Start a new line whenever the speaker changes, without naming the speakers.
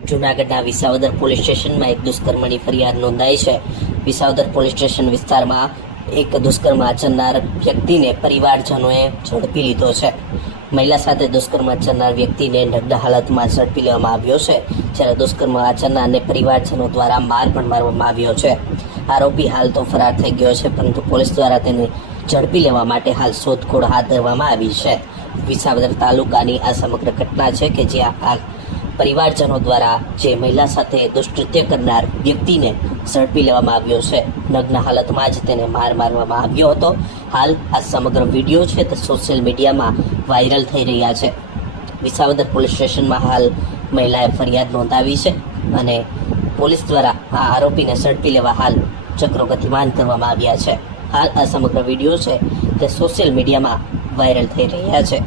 જૂનાગઢના વિસાવદર પોલીસ સ્ટેશનમાં એક દુષ્કર્મની ફરિયાદ નોંધાઈ છે. વિસાવદર પોલીસ સ્ટેશન વિસ્તારમાં એક દુષ્કર્મ આચરનાર વ્યક્તિને પરિવારજનોએ ઝડપી લીધો છે. મહિલા સાથે દુષ્કર્મ આચરનાર વ્યક્તિને નગ્ન હાલતમાં ઝડપી લેવામાં આવ્યો છે, જ્યારે દુષ્કર્મ આચરનારને પરિવારજનો દ્વારા માર પણ મારવામાં આવ્યો છે. આરોપી હાલ તો ફરાર થઈ ગયો છે, પરંતુ પોલીસ દ્વારા તેને ઝડપી લેવા માટે હાલ શોધખોળ હાથ ધરવામાં આવી છે. વિસાવદર તાલુકાની આ સમગ્ર ઘટના છે કે જ્યાં હાલ પરિવારજનો દ્વારા જે મહિલા સાથે દુષ્કૃત્ય કરનાર વ્યક્તિને ઝડપી લેવામાં આવ્યો છે. નગ્ન હાલતમાં જ તેને માર મારવામાં આવ્યો હતો. હાલ આ સમગ્ર વીડિયો છે તે સોશિયલ મીડિયામાં વાયરલ થઈ રહ્યા છે. વિસાવદર પોલીસ સ્ટેશનમાં હાલ મહિલાએ ફરિયાદ નોંધાવી છે અને પોલીસ દ્વારા આ આરોપીને ઝડપી લેવા હાલ ચક્રો ગતિમાન કરવામાં આવ્યા છે. હાલ આ સમગ્ર વીડિયો છે તે સોશિયલ મીડિયામાં વાયરલ થઈ રહ્યા છે.